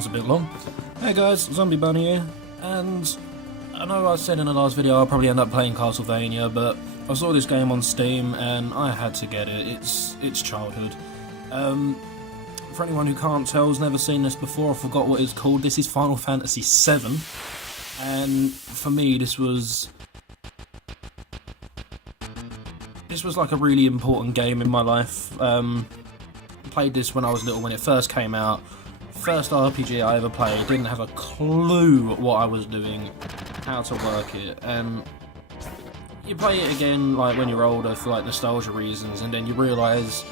was a bit long. Hey guys, Zombie Bunny here, and I know I said in the last video I'll probably end up playing Castlevania, but I saw this game on Steam and I had to get it. It's childhood. For anyone who can't tell, who's never seen this before, I forgot what it's called. This is Final Fantasy VII, and for me this was like a really important game in my life. Played this when I was little, when it first came out. First RPG I ever played, didn't have a clue what I was doing, how to work it, and you play it again like when you're older for like nostalgia reasons, and then you realise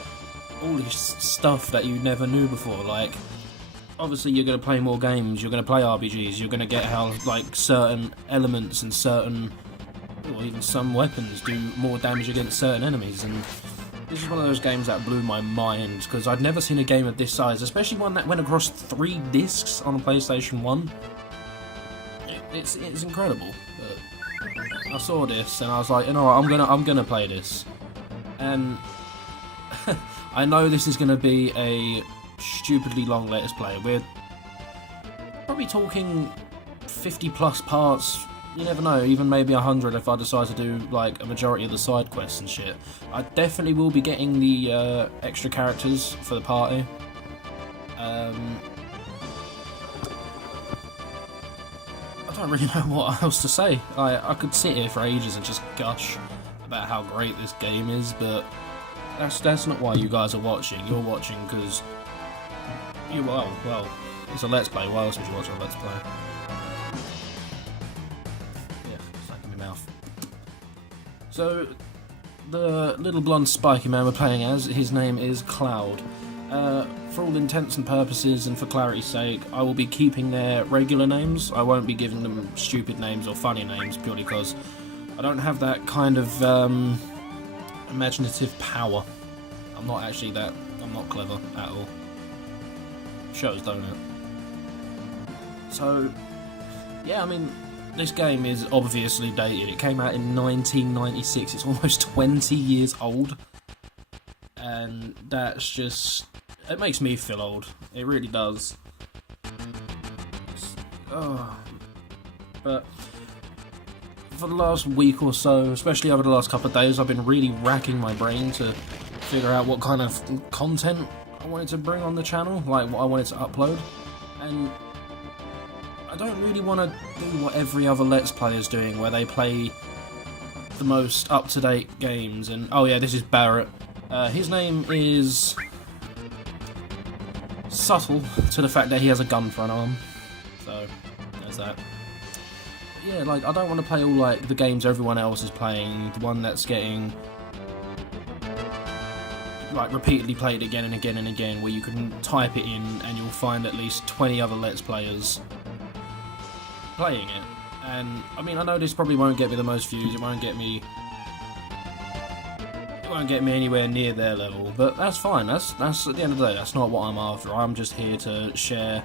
all this stuff that you never knew before. Like, obviously you're going to play more games, you're going to play RPGs, you're going to get how like certain elements and certain, or even some weapons do more damage against certain enemies, and this is one of those games that blew my mind, because I'd never seen a game of this size, especially one that went across 3 discs on a PlayStation 1. It's incredible. But I saw this and I was like, you know what, I'm gonna play this. And I know this is gonna be a stupidly long Let's Play. We're probably talking 50 plus parts. You never know, even maybe 100 if I decide to do like a majority of the side quests and shit. I definitely will be getting the extra characters for the party. I don't really know what else to say. I could sit here for ages and just gush about how great this game is, but that's not why you guys are watching. You're watching because well, it's a Let's Play. Why else would you watch a Let's Play? So, the little blonde spiky man we're playing as, his name is Cloud. For all intents and purposes, and for clarity's sake, I will be keeping their regular names. I won't be giving them stupid names or funny names, purely because I don't have that kind of imaginative power. I'm not clever at all. Shows, don't it? So, yeah, I mean, this game is obviously dated. It came out in 1996. It's almost 20 years old. And that's just... it makes me feel old. It really does. But for the last week or so, especially over the last couple of days, I've been really racking my brain to figure out what kind of content I wanted to bring on the channel, like what I wanted to upload. And I don't really want to do what every other Let's Play is doing, where they play the most up-to-date games. And oh yeah, this is Barrett. His name is subtle to the fact that he has a gun for an arm. So there's that. But yeah, like, I don't want to play all like the games everyone else is playing. The one that's getting like repeatedly played again and again and again, where you can type it in and you'll find at least 20 other Let's Players playing it. And I mean, I know this probably won't get me the most views, it won't get me anywhere near their level, but that's fine. That's at the end of the day, that's not what I'm after. I'm just here to share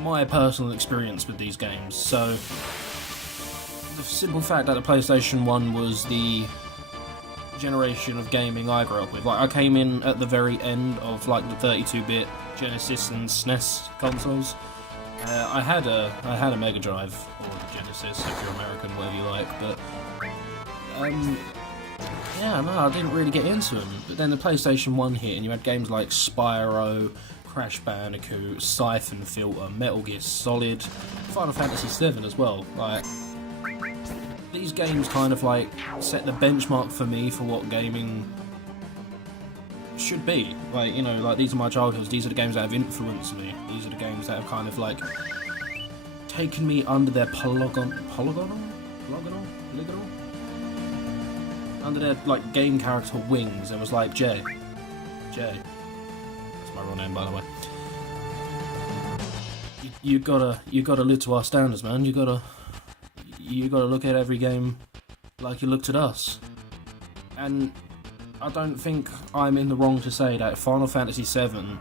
my personal experience with these games. So the simple fact that the PlayStation 1 was the generation of gaming I grew up with. Like, I came in at the very end of like the 32-bit Genesis and SNES consoles. I had a Mega Drive, or the Genesis if you're American, whatever you like, but yeah, no, I didn't really get into them. But then the PlayStation 1 hit, and you had games like Spyro, Crash Bandicoot, Siphon Filter, Metal Gear Solid, Final Fantasy VII as well. Like, these games kind of like set the benchmark for me for what gaming should be. Like, you know, like, these are my childhoods, these are the games that have influenced me, these are the games that have kind of like taken me under their under their like game character wings. It was like Jay, that's my real name, by the way. You gotta live to our standards, man. You gotta look at every game like you looked at us. And I don't think I'm in the wrong to say that Final Fantasy VII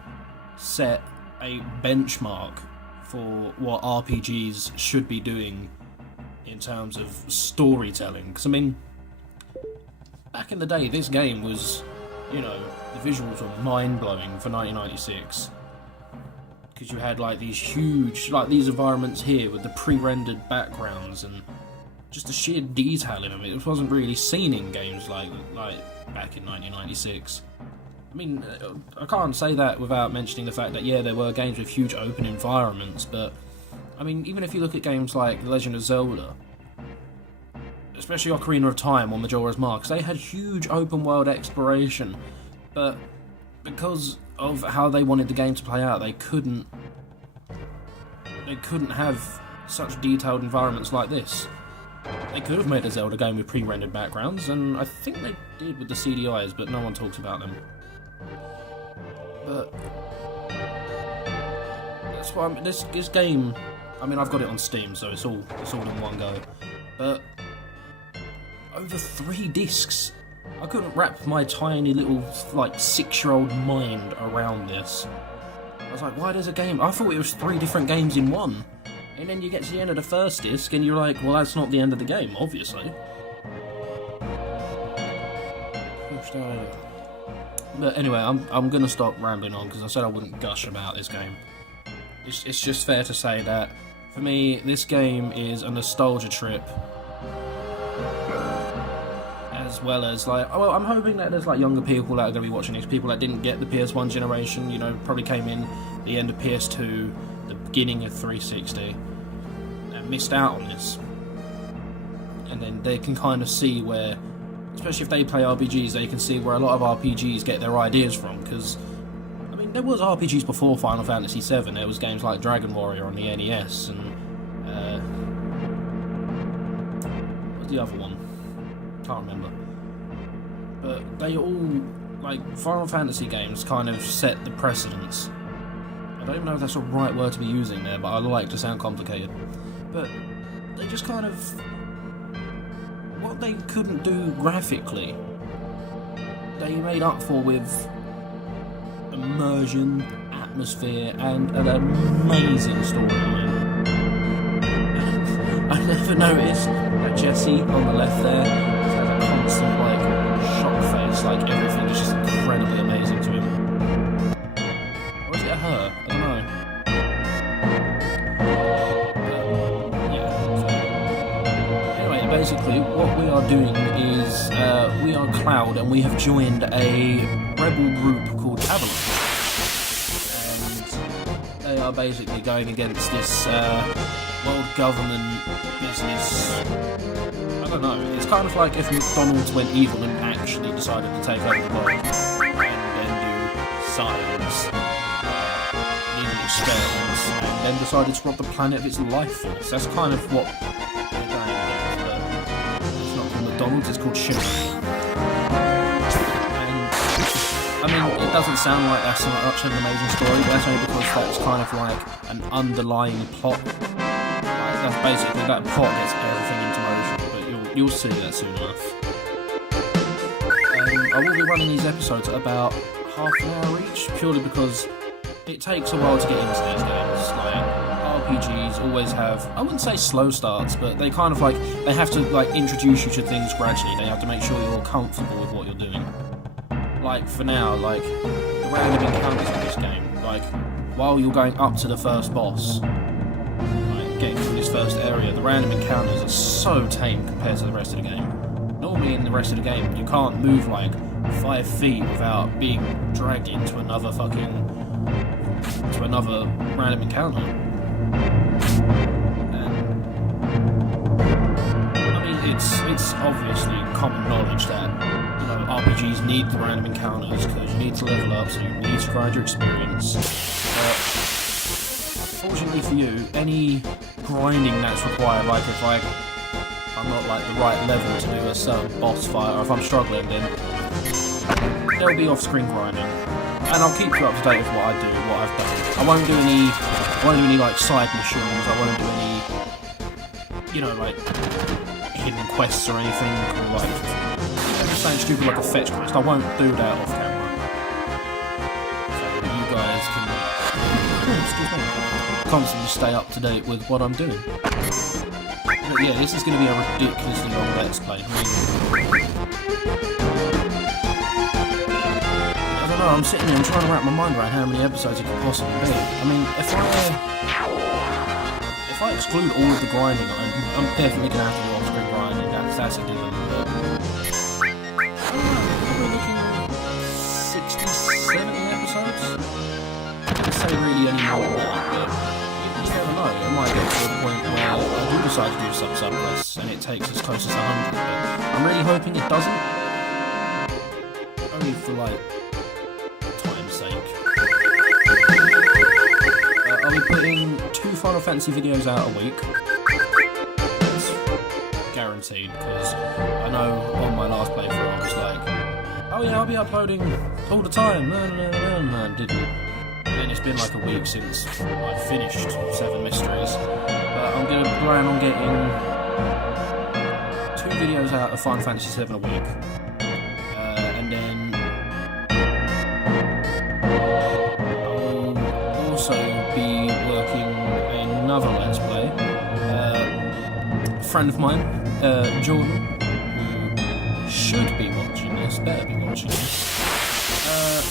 set a benchmark for what RPGs should be doing in terms of storytelling. Because, I mean, back in the day, this game was, you know, the visuals were mind-blowing for 1996. because you had like these huge, like these environments here with the pre-rendered backgrounds and just the sheer detail in them. It wasn't really seen in games like back in 1996. I mean, I can't say that without mentioning the fact that, yeah, there were games with huge open environments, but, I mean, even if you look at games like The Legend of Zelda, especially Ocarina of Time or Majora's Mask, they had huge open-world exploration, but because of how they wanted the game to play out, they couldn't have such detailed environments like this. They could have made a Zelda game with pre-rendered backgrounds, and I think they did with the CDIs, but no one talks about them. But that's why this game. I mean, I've got it on Steam, so it's all in one go. But over 3 discs, I couldn't wrap my tiny little like 6-year-old mind around this. I was like, why does a game? I thought it was 3 different games in one. And then you get to the end of the first disc, and you're like, well, that's not the end of the game, obviously. But anyway, I'm gonna stop rambling on because I said I wouldn't gush about this game. It's just fair to say that for me, this game is a nostalgia trip, as well as like, well, I'm hoping that there's like younger people that are gonna be watching this, people that didn't get the PS1 generation, you know, probably came in the end of PS2, the beginning of 360, and missed out on this, and then they can kind of see where. Especially if they play RPGs, they can see where a lot of RPGs get their ideas from, because, I mean, there was RPGs before Final Fantasy VII. There was games like Dragon Warrior on the NES, and, what's the other one? Can't remember. But they all, like, Final Fantasy games kind of set the precedence. I don't even know if that's the right word to be using there, but I like to sound complicated. But they just kind of... what they couldn't do graphically, they made up for with immersion, atmosphere, and an amazing storyline. I never noticed that Jesse on the left there has a constant shock face, everything is just incredibly amazing to him. Or is it a her? I don't know. Basically, what we are doing is we are Cloud, and we have joined a rebel group called Avalon, and they are basically going against this world government business. I don't know. It's kind of like if McDonald's went evil and actually decided to take over the world, and then do science, legal experiments, and then decided to rob the planet of its life force. That's kind of what. McDonald's, it's called Sugar. And, I mean, it doesn't sound like that's much of an amazing story, but that's only because that's kind of like an underlying plot. That's basically, that plot gets everything into motion, but you'll see that soon enough. I will be running these episodes at about half an hour each, purely because it takes a while to get into these games. RPGs always have, I wouldn't say slow starts, but they kind of they have to introduce you to things gradually. They have to make sure you're comfortable with what you're doing. For now, the random encounters in this game, while you're going up to the first boss, getting through this first area, the random encounters are so tame compared to the rest of the game. Normally in the rest of the game, you can't move 5 feet without being dragged into another random encounter. It's obviously common knowledge that RPGs need the random encounters because you need to level up, so you need to grind your experience. But fortunately for you, any grinding that's required, if I'm not the right level to do a certain boss fight, or if I'm struggling, then there'll be off-screen grinding, and I'll keep you up to date with what I do, what I've done. I won't do any side missions. I won't do any hidden quests or anything, or just something stupid like a fetch quest. I won't do that off camera, so you guys can constantly stay up to date with what I'm doing. But yeah, this is going to be a ridiculously long Let's Play. I don't know, I'm sitting here, I'm trying to wrap my mind around how many episodes it could possibly be. I mean, if I exclude all of the grinding, I'm definitely going to have to do off-screen grinding, that's a given, but I don't know, probably looking at 60, 70 episodes? I can't say really any more than that, but you never know, it might get to a point where I do decide to do some sub-quests and it takes as close as 100, but I'm really hoping it doesn't. Only for, like, time's sake. I'll be putting 2 Final Fantasy videos out a week. It's guaranteed, because I know on my last playthrough I was like, oh yeah, I'll be uploading all the time, and I didn't. And it's been like a week since I finished 7 Mysteries. But I'm going to plan on getting 2 videos out of Final Fantasy 7 a week. And then I'll also be working another Let's Play. A friend of mine, Jordan, who should be watching this, better be watching this.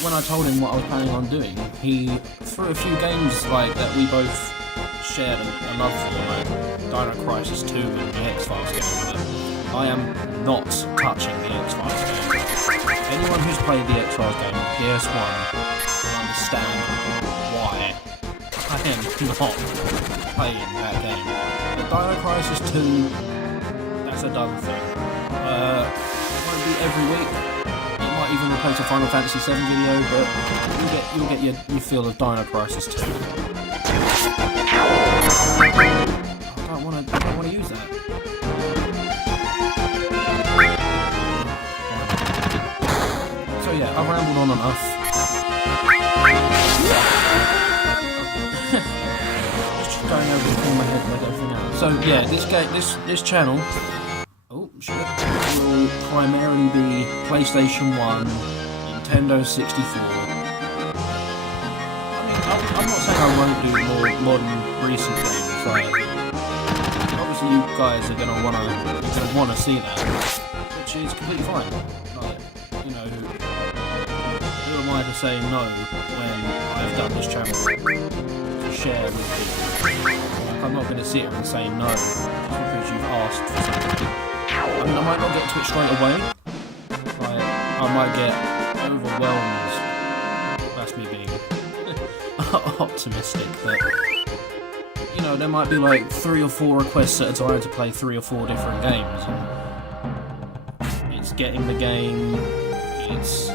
When I told him what I was planning on doing, he threw a few games like that we both shared a love for, like Dino Crisis 2 and the X-Files game, but I am not touching the X-Files game. Anyone who's played the X-Files game on PS1 will understand why I am not playing that game. But Dino Crisis 2, that's a done thing. It won't be every week. Might even replace a Final Fantasy 7 video, but you'll get your feel of Dino Crisis 2. I don't want to use that. So yeah, I've rambled on enough. Just going over the thing in my head like everything else. So yeah, this channel. Oh, shit. Will primarily be PlayStation 1, Nintendo 64. I'm not saying I won't do more modern, recent games. Like, obviously, you guys are gonna wanna see that, which is completely fine. Like, you know, who am I to say no when I've done this channel to share with people? Like, I'm not gonna sit here and say no just because you've asked for something. I mean, I might not get to it straight away. Like, I might get overwhelmed. That's me being optimistic, but you know, there might be like 3 or 4 requests at a time to play 3 or 4 different games. And it's getting the game, it's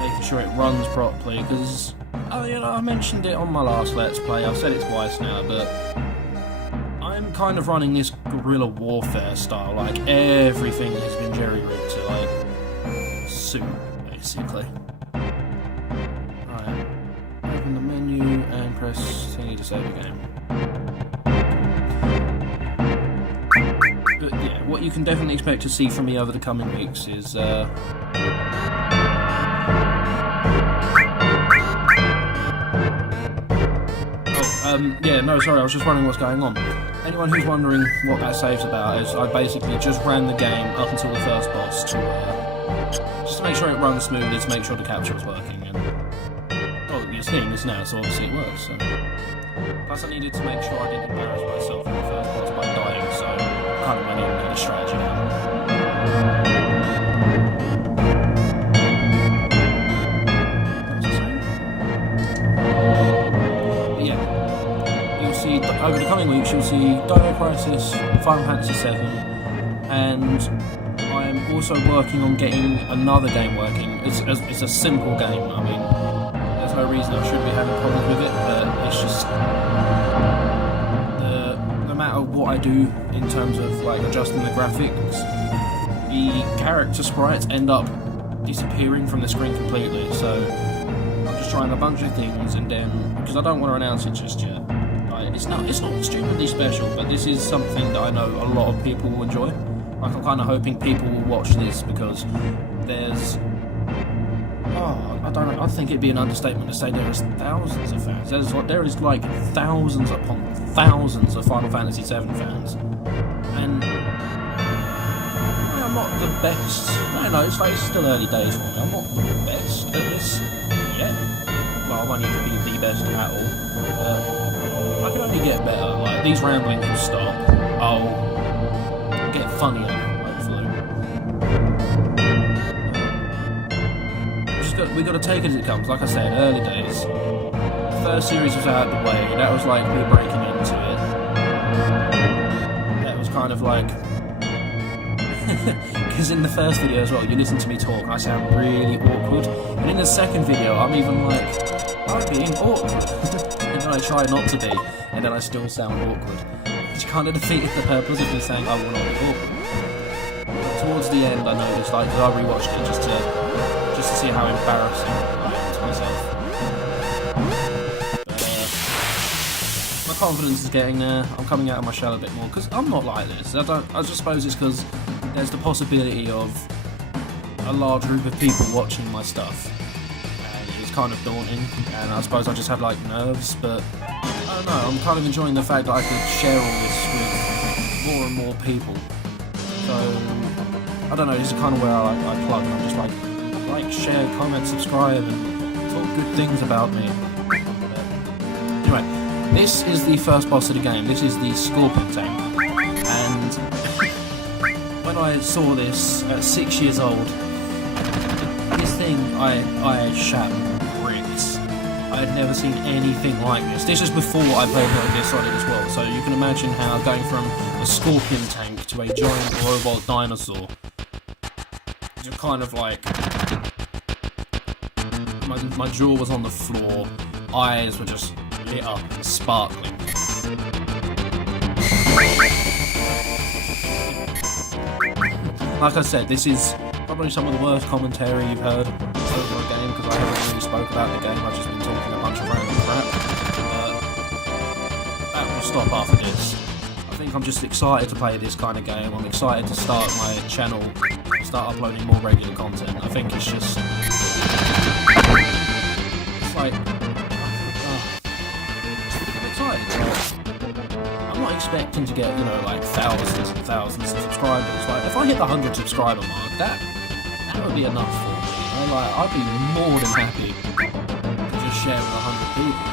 making sure it runs properly. Because, oh, you know, I mentioned it on my last Let's Play. I've said it twice now, but I'm kind of running this guerrilla warfare style, like everything has been jerry-rigged to like suit, basically. Right, open the menu and press thingy to save the game. But yeah, what you can definitely expect to see from me over the coming weeks is yeah, no, sorry, I was just wondering what's going on. Anyone who's wondering what that save's about is I basically just ran the game up until the first boss to just to make sure it runs smoothly, to make sure the capture was working. And well, you're seeing this now, so obviously it works. So. Plus, I needed to make sure I didn't embarrass myself in the first boss by dying, so I kind of went in with a strategy now. Over the coming weeks, you'll see Dino Crisis, Final Fantasy 7, and I'm also working on getting another game working. It's a simple game. I mean, there's no reason I shouldn't be having problems with it, but it's just no matter what I do in terms of like adjusting the graphics, the character sprites end up disappearing from the screen completely. So I'm just trying a bunch of things, and then because I don't want to announce it just yet. It's not stupidly special, but this is something that I know a lot of people will enjoy. Like, I'm kind of hoping people will watch this because there's... Oh, I don't know, I think it'd be an understatement to say there is thousands of fans. There is like thousands upon thousands of Final Fantasy 7 fans. And... I'm not the best. No, it's still early days for me. I'm not the best at this yet. I won't even be the best at all, but I can only get better. Like, these ramblings will stop. I'll get funnier, hopefully. We got to take it as it comes. Like I said, early days. The first series was out of the way. That was like me breaking into it. That was kind of like, because in the first video as well, you listen to me talk, I sound really awkward. And in the second video, I'm even like, I'm being awkward. And then I try not to be, and then I still sound awkward. Which kind of defeated the purpose of me saying I will not be awkward. But towards the end, I noticed, like, I rewatched it just to see how embarrassing I am to myself. But, my confidence is getting there. I'm coming out of my shell a bit more, because I'm not like this. I just suppose it's because there's the possibility of a large group of people watching my stuff, and it's kind of daunting, and I suppose I just have like nerves, but I don't know, I'm kind of enjoying the fact that I could share all this with more and more people. So I don't know, this is kind of where I plug, and I'm just like, share, comment, subscribe, and talk good things about me. But anyway, this is the first boss of the game. This is the Scorpion Tank, and when I saw this at 6 years old, this thing I shat bricks. I had never seen anything like this. This is before I played Metal Gear Solid as well, so you can imagine how going from a Scorpion Tank to a giant robot dinosaur, you're kind of like, my jaw was on the floor, eyes were just lit up and sparkling. Like I said, this is probably some of the worst commentary you've heard over a game, because I haven't really spoke about the game, I've just been talking a bunch of random crap. That will stop after this. I think I'm just excited to play this kind of game. I'm excited to start my channel, start uploading more regular content. I think it's just, it's like, I'm excited. I'm not expecting to get, you know, like thousands and thousands of subscribers. Like, if I hit the 100 subscriber mark, that would be enough for me. You know? Like, I'd be more than happy to just share with 100 people.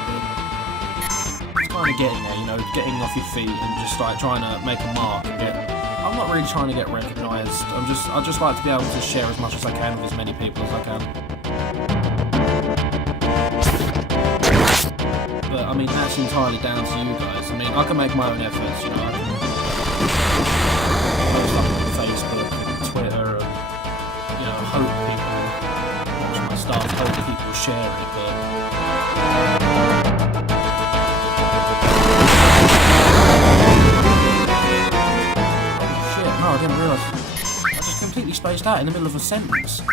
But it's kind of getting there, you know, getting off your feet and just like trying to make a mark and get. I'm not really trying to get recognised. I just like to be able to share as much as I can with as many people as I can. But I mean, that's entirely down to you guys. I mean, I can make my own efforts, you know. I can post up on Facebook and Twitter and, you know, hope people watch my stuff, hope people share it, but I didn't realise. I just completely spaced out in the middle of a sentence. I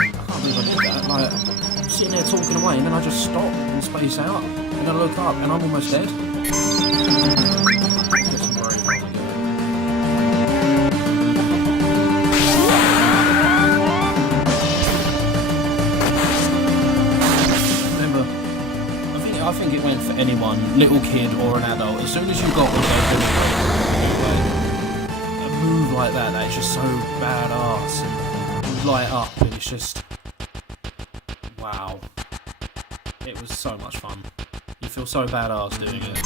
can't believe I did that. Like, I'm sitting there talking away and then I just stop and space out. And then I look up and I'm almost dead. Get some break on again. I think it went for anyone, little kid or an adult. As soon as you got a move like that is just so badass and you light up and it's just, wow. It was so much fun. You feel so badass doing it.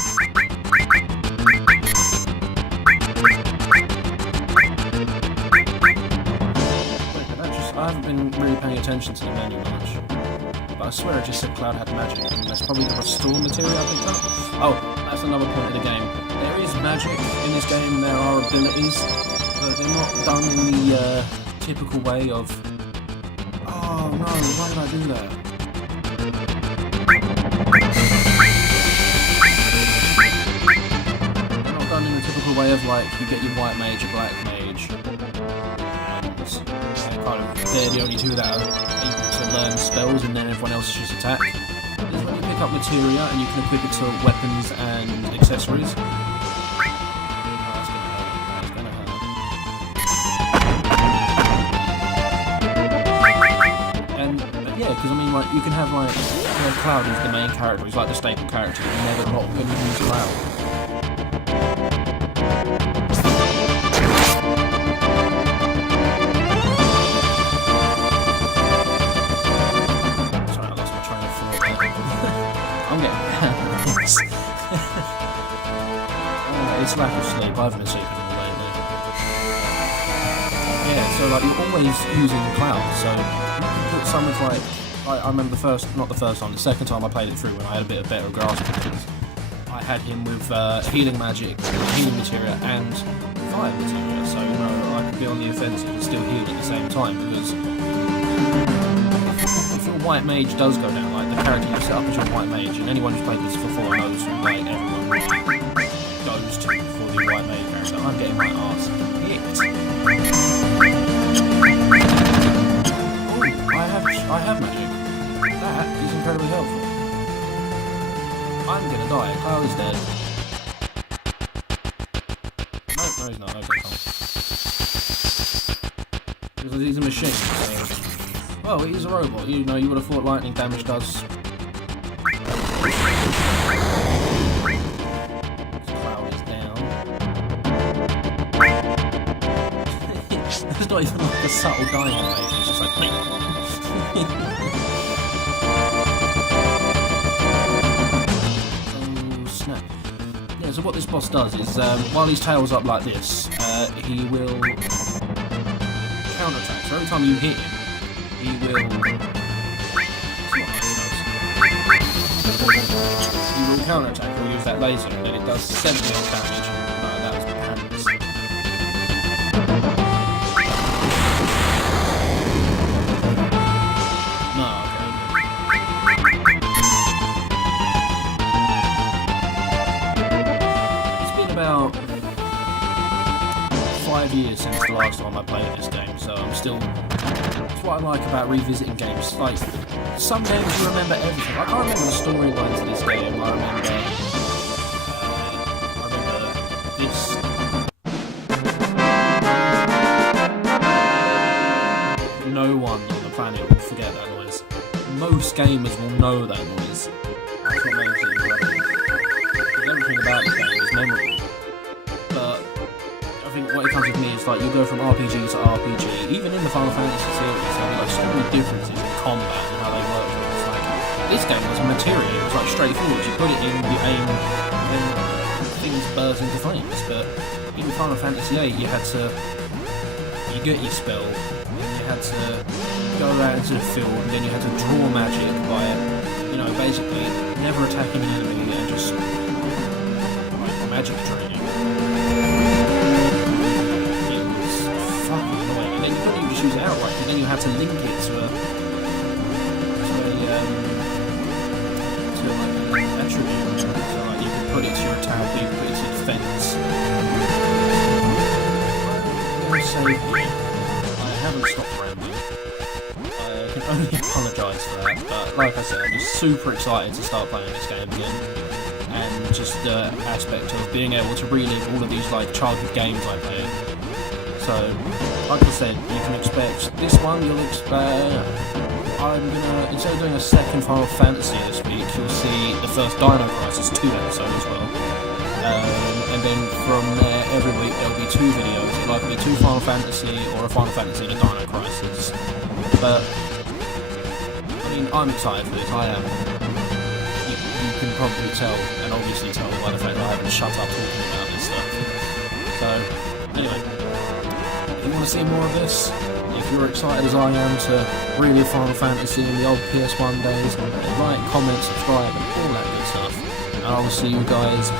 I haven't been really paying attention to the menu much. But I swear it just said Cloud had magic, and that's probably the restore material I picked up. Oh, that's another point of the game. There is magic in this game, there are abilities, but they're not done in the typical way of... Oh no, why did I do that? They're not done in the typical way of, like, you get your white mage, your black mage, and kind of, they're the only two that are able to learn spells and then everyone else just attack. Is when you pick up materia and you can equip it to weapons and accessories. Oh, that's gonna hurt. That's gonna hurt. And yeah, because I mean, like, you can have like Cloud is the main character, he's like the staple character, you're never not going to use Cloud. immense lack of sleep. I haven't been sleeping all lately. Yeah, so like you're always using cloud, so you can put something like I remember the second time I played it through when I had a bit of better grasp of things. I had him with healing magic, healing materia, and fire materia, so you know I could be on the offensive and still heal at the same time, because if your white mage does go down, like the character you set up as your white mage, and anyone who's played this before knows who like everyone goes to for the white mage character, I'm getting my ass kicked. Oh, I have magic. That is incredibly helpful. I'm gonna die. Cloud is dead. No, he's not. Okay, come. Because he's a machine, so... Oh, he's a robot. You know, you would have thought lightning damage does... Cloud is down. There's not even like a subtle dying animation. It's just like... So what this boss does is, while his tail's up like this, he will counterattack. So every time you hit him, he will... He will counterattack, he'll use that laser, and then it does 7 damage. No, that was pants. No, okay. About 5 years since the last time I played this game, so I'm still... That's what I like about revisiting games. Like, some games you remember everything. Like, I remember the storylines of this game. I remember this. No one on the planet will forget that noise. Most gamers will know that noise. That's what makes it incredible. Because everything about the game is memorable. But I think what it comes with me is like you go from RPG to RPG, even in the Final Fantasy series, there are like so many differences in combat and how they work. It's like, this game was material, it was like straightforward, you put it in, you aim, and then things burst into flames. But in Final Fantasy VIII you get your spell, and you had to go out into the field, and then you had to draw magic by, you know, basically never attacking an enemy and just like magic draining. Use it outright, and then you had to link it to an attribute, so like you could put it to your attack, you could put it to your defense. I haven't stopped rambling. I can only apologise for that, but like I said, I'm just super excited to start playing this game again, and just the aspect of being able to relive all of these like childhood games I played. So, like I said, you can expect this one, you'll expect... instead of doing a second Final Fantasy this week, you'll see the first Dino Crisis 2 episode as well. And then from there, every week there'll be 2 videos. It'll either be 2 Final Fantasy or a Final Fantasy and a Dino Crisis. But, I mean, I'm excited for this, I am. You can probably tell, and obviously tell by the fact that I haven't shut up talking about this stuff. So, anyway. If you want to see more of this, if you're excited as I am to relive Final Fantasy in the old PS1 days, like, comment, subscribe, and all that good stuff. And I will see you guys